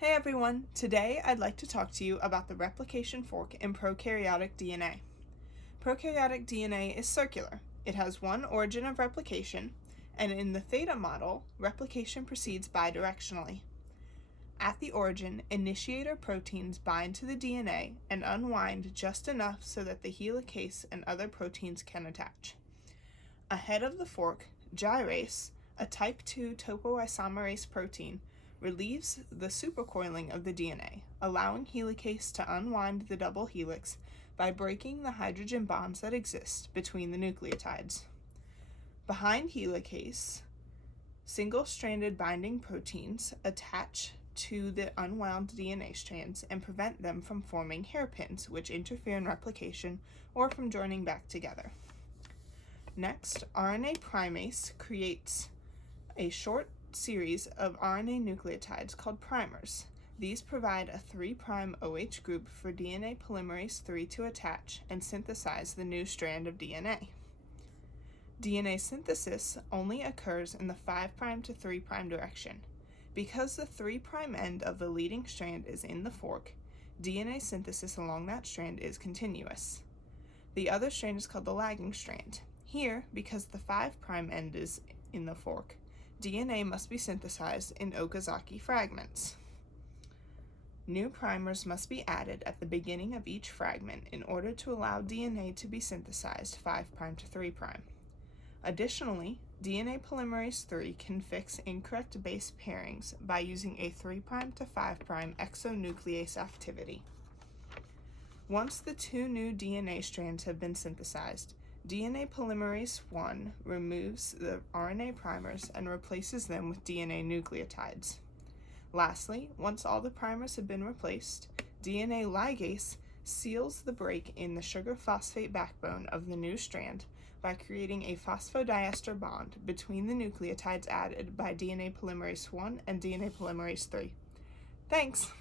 Hey everyone! Today I'd like to talk to you about the replication fork in prokaryotic DNA. Prokaryotic DNA is circular. It has one origin of replication, and in the theta model, replication proceeds bidirectionally. At the origin, initiator proteins bind to the DNA and unwind just enough so that the helicase and other proteins can attach. Ahead of the fork, gyrase, a type 2 topoisomerase protein, relieves the supercoiling of the DNA, allowing helicase to unwind the double helix by breaking the hydrogen bonds that exist between the nucleotides. Behind helicase, single-stranded binding proteins attach to the unwound DNA strands and prevent them from forming hairpins, which interfere in replication or from joining back together. Next, RNA primase creates a short series of RNA nucleotides called primers. These provide a 3' OH group for DNA polymerase III to attach and synthesize the new strand of DNA. DNA synthesis only occurs in the 5' to 3' direction. Because the 3' end of the leading strand is in the fork, DNA synthesis along that strand is continuous. The other strand is called the lagging strand. Here, because the 5' end is in the fork, DNA must be synthesized in Okazaki fragments. New primers must be added at the beginning of each fragment in order to allow DNA to be synthesized 5' to 3'. Additionally, DNA polymerase III can fix incorrect base pairings by using a 3' to 5' exonuclease activity. Once the two new DNA strands have been synthesized, DNA polymerase I removes the RNA primers and replaces them with DNA nucleotides. Lastly, once all the primers have been replaced, DNA ligase seals the break in the sugar phosphate backbone of the new strand by creating a phosphodiester bond between the nucleotides added by DNA polymerase I and DNA polymerase III. Thanks!